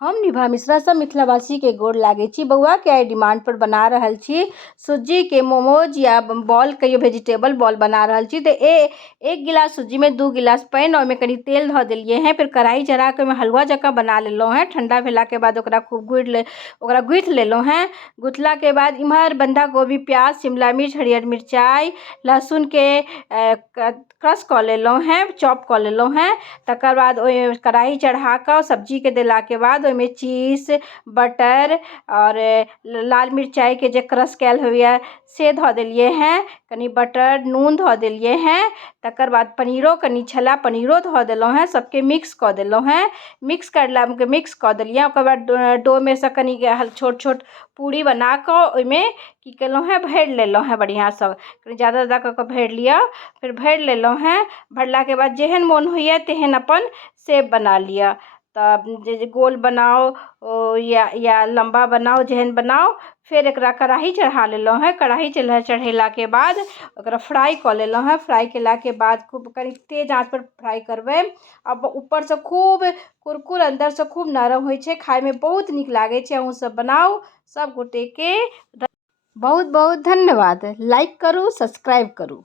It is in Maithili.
हम निभा मिश्रा सब मिथिलावासी के गोर लागे छी। बउआ के आइ डिमांड पर बना रहल छी सूजी के मोमोज या बॉल कहियो भेजिटेबल बॉल बना रहल छी। तो एक गिलास सूजी में 2 गिलास पानी और में कनी तेल धो दिलिए हैं। फिर कढ़ाई चढ़ा के हलवा जका बना लेलो हैं। ठंडा भेला के बाद ओकरा खूब गूँथ लेलो हैं। गुथला के बाद इम्हर बंधा गोभी, प्याज, शिमला मिर्च, हरियर मिरचाई, लहसुन के क्रश कऽ लेलो हैं, चॉप कऽ लेलो हैं। तकर बाद ओहि कढ़ाई चढ़ा कऽ सब्जी के देला के बाद में चीज, बटर और लाल मिरचाई के जे क्रश कैल होइए से धो देलिए हैं। कनी बटर, नून धो देलिए हैं। तकर बाद पनीरो कनी छला, पनीरो धो देलो हैं। सबके मिक्स कऽ देलो हैं। मिक्स कऽ देलिए। ओकर बाद डो में से कनी छोट छोट पूरी बना कऽ ओहिमे की केलो हैं, भरि लेलो हैं बढ़िया सँ। कनी ज़्यादा कऽ के भरि लिअ। फिर भरि लेलो हैं। भरला के बाद जेहन मोन होइए तेहन अपन शेप बना लिअ। तब जे गोल बनाओ या लंबा बनाओ, जेहन बनाओ। फिर एकरा कढ़ाई चढ़ा लेलो हैं। कढ़ाई चढ़ेला के बाद ओकरा फ्राई कऽ लेलो हैं। फ्राई केला के बाद खूब कनी तेज आंच पर फ्राई करबै। अब ऊपर से खूब कुरकुर, अंदर से खूब नरम होइ छै। खाय में बहुत नीक लागे छै। अहूँ सब बनाओ। सब गोटे के बहुत बहुत धन्यवाद। लाइक करू, सब्सक्राइब करू।